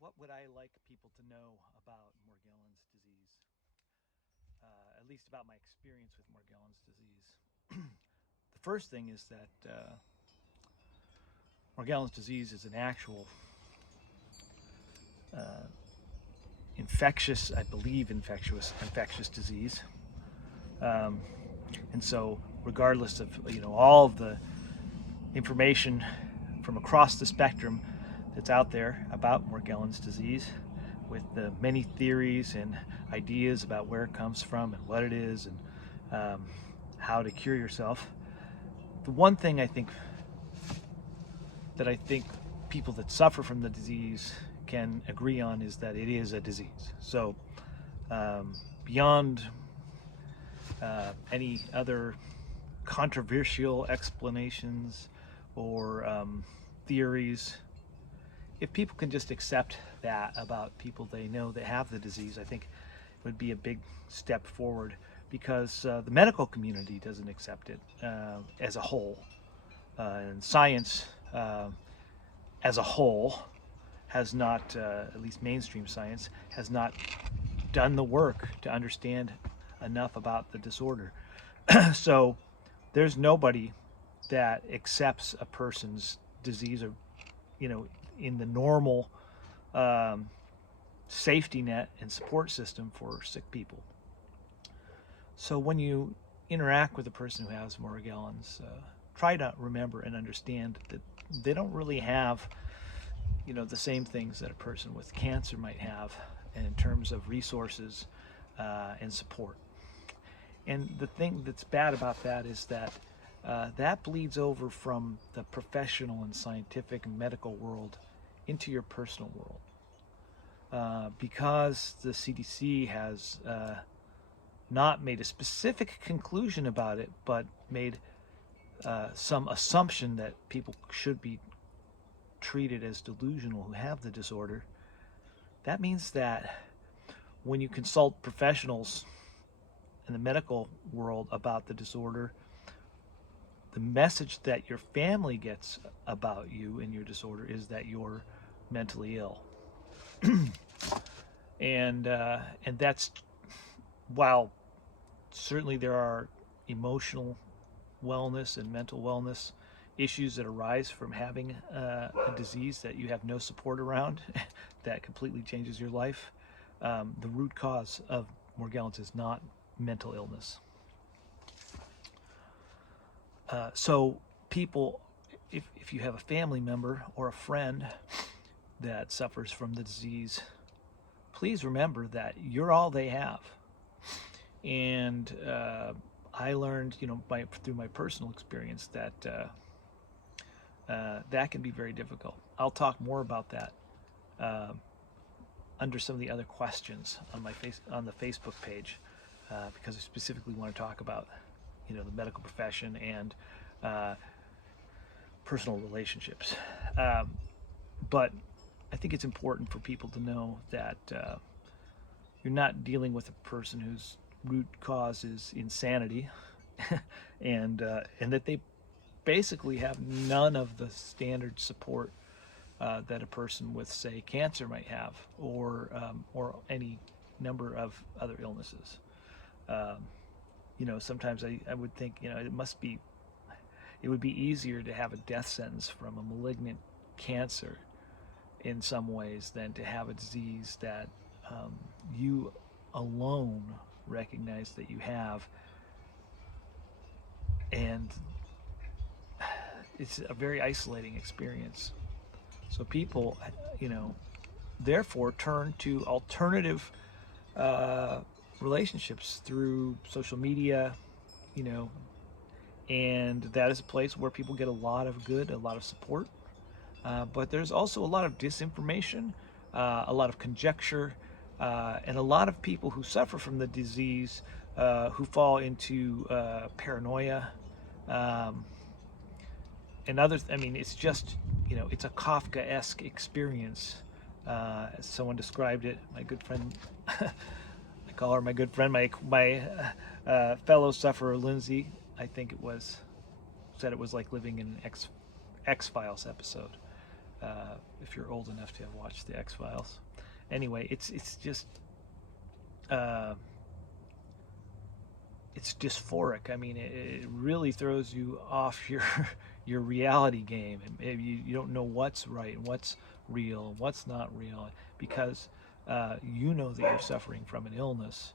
What would I like people to know about Morgellons disease? At least about my experience with Morgellons disease. The first thing is that Morgellons disease is an actual uh, infectious, I believe, infectious disease. Um, and so, regardless of all of the information from across the spectrum that's out there about Morgellons disease, with the many theories and ideas about where it comes from and what it is and how to cure yourself. The one thing I think people that suffer from the disease can agree on is that it is a disease. So beyond any other controversial explanations or theories, if people can just accept that about people they know that have the disease, I think it would be a big step forward, because the medical community doesn't accept it as a whole. And science as a whole has not, at least mainstream science, has not done the work to understand enough about the disorder. So there's nobody that accepts a person's disease, or in the normal um, safety net and support system for sick people. So when you interact with a person who has Morgellons, try to remember and understand that they don't really have the same things that a person with cancer might have in terms of resources and support. And the thing that's bad about that is that that bleeds over from the professional and scientific and medical world into your personal world. Because the CDC has not made a specific conclusion about it, but made some assumption that people should be treated as delusional who have the disorder. That means that when you consult professionals in the medical world about the disorder, the message that your family gets about you and your disorder is that you're mentally ill. And that's, while certainly there are emotional wellness and mental wellness issues that arise from having a disease that you have no support around that completely changes your life, the root cause of Morgellons is not mental illness. So people, if you have a family member or a friend that suffers from the disease, please remember that you're all they have. And I learned, through my personal experience, that that can be very difficult. I'll talk more about that uh, under some of the other questions on on the Facebook page, because I specifically want to talk about, the medical profession and uh, personal relationships. But I think it's important for people to know that you're not dealing with a person whose root cause is insanity, and that they basically have none of the standard support that a person with, say, cancer might have, or any number of other illnesses. Um, Sometimes I would think, it would be easier to have a death sentence from a malignant cancer in some ways than to have a disease that you alone recognize that you have, and it's a very isolating experience. So people, you know, therefore turn to alternative uh, relationships through social media, you know, and that is a place where people get a lot of good, a lot of support. But there's also a lot of disinformation, a lot of conjecture, and a lot of people who suffer from the disease who fall into paranoia, um, and others. I mean, it's just, it's a Kafka-esque experience, as someone described it. My good friend, I call her my good friend, my fellow sufferer Lindsay, I think it was, said it was like living in an X Files episode. if you're old enough to have watched the X-Files. Anyway, it's just it's dysphoric. I mean, it really throws you off your your reality game, and you don't know what's right and what's real and what's not real, because you know that you're suffering from an illness,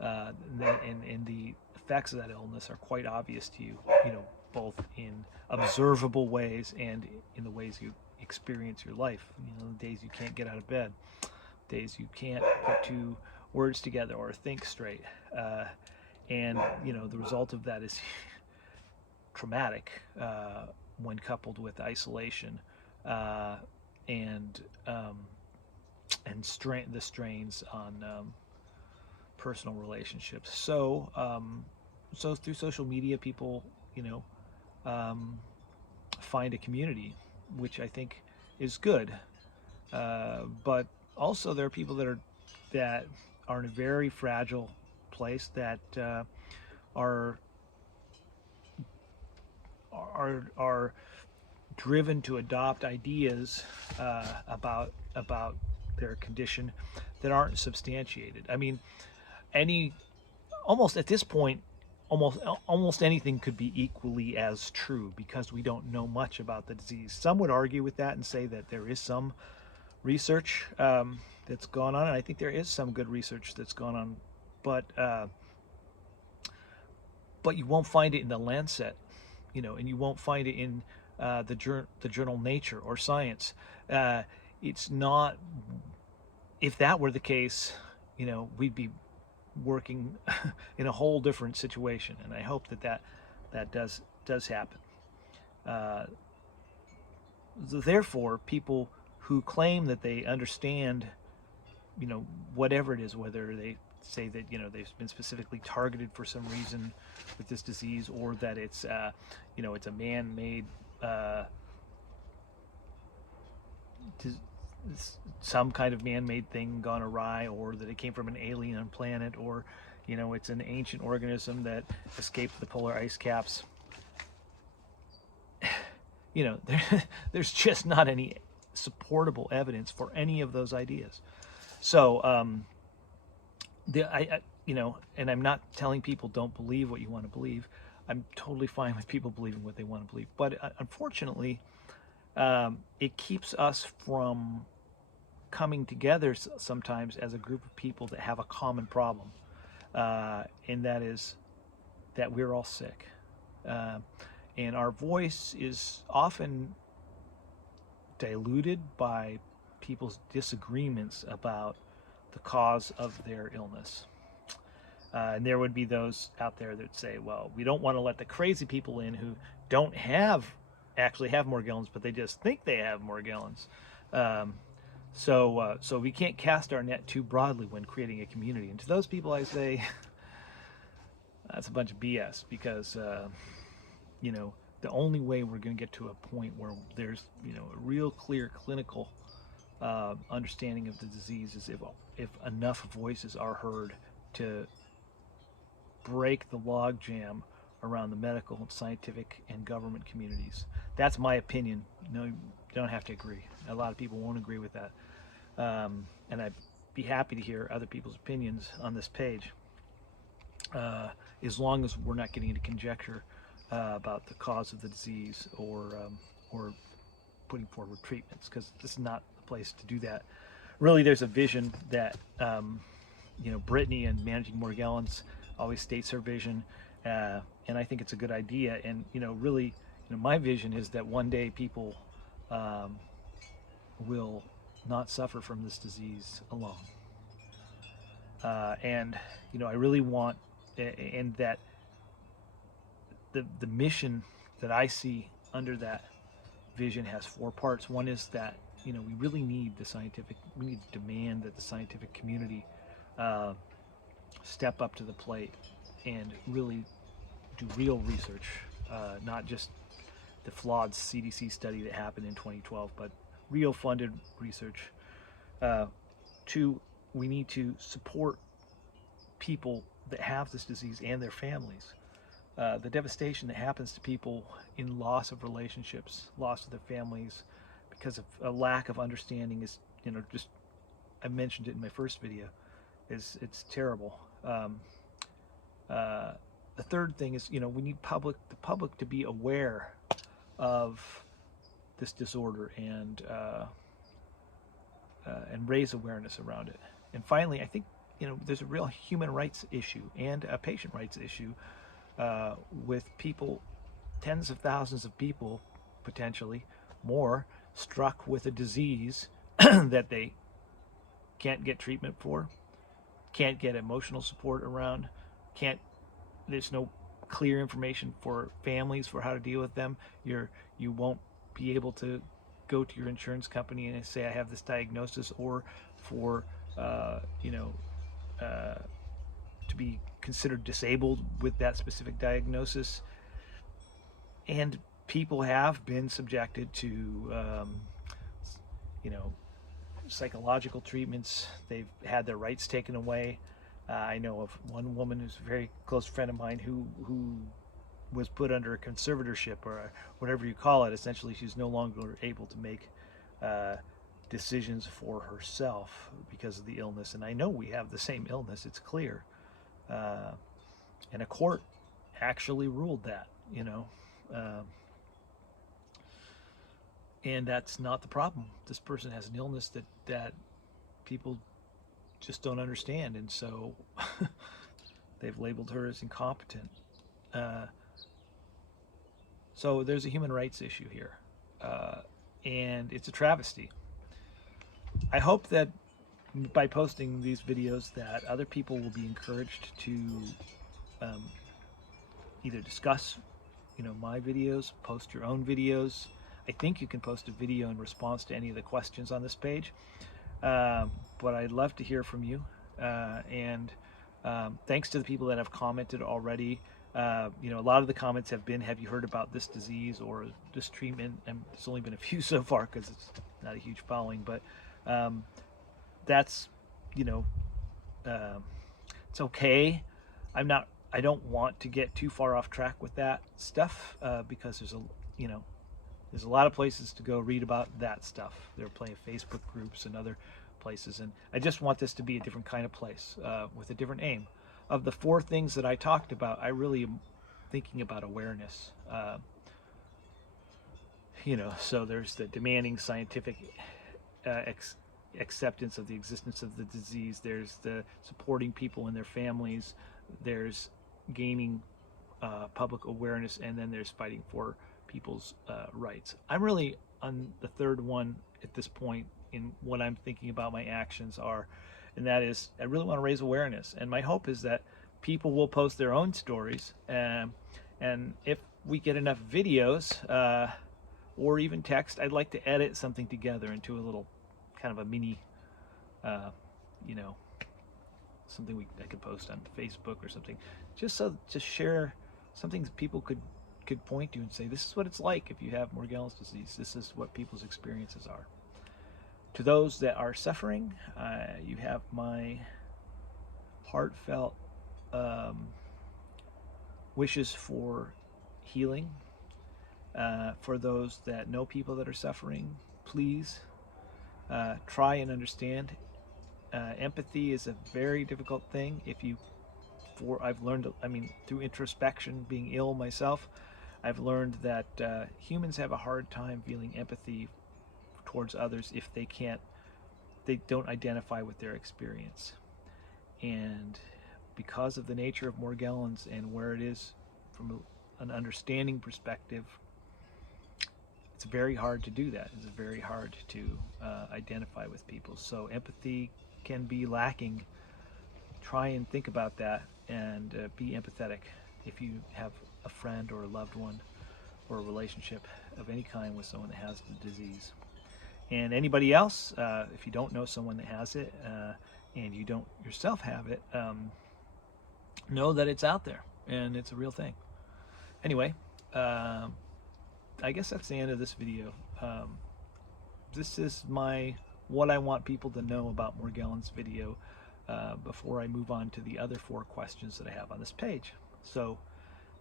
and the effects of that illness are quite obvious to you. You know, both in observable ways and in the ways you experience your life. You know, the days you can't get out of bed, days you can't put two words together or think straight. And you know, the result of that is traumatic when coupled with isolation, uh, and the strains on personal relationships. So through social media, people, you know, um, find a community, which I think is good. But also there are people that are in a very fragile place, that are are driven to adopt ideas about their condition that aren't substantiated. I mean, any almost at this point, almost anything could be equally as true, because we don't know much about the disease. Some would argue with that and say that there is some research that's gone on, and I think there is some good research that's gone on, but you won't find it in the Lancet, you know, and you won't find it in the journal Nature or Science. It's not. If that were the case, you know, we'd be working in a whole different situation, and I hope that does happen. Therefore, people who claim that they understand, you know, whatever it is, whether they say that, you know, they've been specifically targeted for some reason with this disease, or that it's you know, it's a man-made some kind of man-made thing gone awry, or that it came from an alien planet, or, you know, it's an ancient organism that escaped the polar ice caps. You know, there's just not any supportable evidence for any of those ideas. So you know, and I'm not telling people don't believe what you want to believe. I'm totally fine with people believing what they want to believe, but unfortunately, it keeps us from coming together sometimes as a group of people that have a common problem, and that is that we're all sick, and our voice is often diluted by people's disagreements about the cause of their illness. And there would be those out there that say, well, we don't want to let the crazy people in who don't actually have Morgellons, but they just think they have Morgellons. So we can't cast our net too broadly when creating a community. And to those people, I say, that's a bunch of BS, because you know, the only way we're going to get to a point where there's, you know, a real clear clinical understanding of the disease is if enough voices are heard to break the logjam around the medical, scientific, and government communities. That's my opinion. No, you don't have to agree. A lot of people won't agree with that, and I'd be happy to hear other people's opinions on this page, as long as we're not getting into conjecture about the cause of the disease, or putting forward treatments, because this is not the place to do that. Really, there's a vision that you know, Brittany and Managing Morgellons always states her vision, and I think it's a good idea. And, you know, really, you know, my vision is that one day people will not suffer from this disease alone. And, you know, I really want, and that the mission that I see under that vision has 4 parts. One is that, you know, we really need we need to demand that the scientific community step up to the plate and really do real research, not just the flawed CDC study that happened in 2012, but real funded research. 2, we need to support people that have this disease and their families. The devastation that happens to people in loss of relationships, loss of their families because of a lack of understanding is, just, I mentioned it in my first video, it's terrible. The third thing is, we need the public to be aware of this disorder and raise awareness around it. And finally, I think there's a real human rights issue and a patient rights issue with people, tens of thousands of people, potentially more, struck with a disease that they can't get treatment for, can't get emotional support around, there's no clear information for families for how to deal with them. You won't be able to go to your insurance company and say, I have this diagnosis, or for to be considered disabled with that specific diagnosis. And people have been subjected to psychological treatments. They've had their rights taken away. I know of one woman who's a very close friend of mine who was put under a conservatorship, or whatever you call it. Essentially, she's no longer able to make decisions for herself because of the illness. And I know we have the same illness, it's clear. And a court actually ruled that, and that's not the problem. This person has an illness that people just don't understand, and so they've labeled her as incompetent. So there's a human rights issue here, and it's a travesty. I hope that by posting these videos that other people will be encouraged to either discuss my videos, post your own videos. I think you can post a video in response to any of the questions on this page, but I'd love to hear from you, and thanks to the people that have commented already. A lot of the comments have been, have you heard about this disease or this treatment? And there's only been a few so far because it's not a huge following, but that's it's okay. I don't want to get too far off track with that stuff, because there's a lot of places to go read about that stuff. There are plenty of Facebook groups and other places, and I just want this to be a different kind of place, with a different aim. Of the 4 things that I talked about, I really am thinking about awareness. So there's the demanding scientific acceptance of the existence of the disease. There's the supporting people and their families. There's gaining public awareness, and then there's fighting for people's rights. I'm really on the third one at this point in what I'm thinking about my actions are, and that is, I really want to raise awareness, and my hope is that people will post their own stories, and if we get enough videos or even text, I'd like to edit something together into a little kind of a mini something I could post on Facebook or something, just to share something that people could point to and say, this is what it's like if you have Morgellons disease. This is what people's experiences are. To those that are suffering, you have my heartfelt wishes for healing. For those that know people that are suffering, please try and understand. Empathy is a very difficult thing. I've learned, through introspection, being ill myself, I've learned that humans have a hard time feeling empathy towards others if they don't identify with their experience. And because of the nature of Morgellons and where it is from an understanding perspective, it's very hard to do that. It's very hard to identify with people. So empathy can be lacking. Try and think about that and be empathetic if you have a friend or a loved one or a relationship of any kind with someone that has the disease. And anybody else, if you don't know someone that has it and you don't yourself have it, know that it's out there and it's a real thing. Anyway, I guess that's the end of this video. This is what I want people to know about Morgellons video before I move on to the other 4 questions that I have on this page. So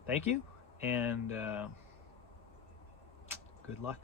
thank you, and good luck.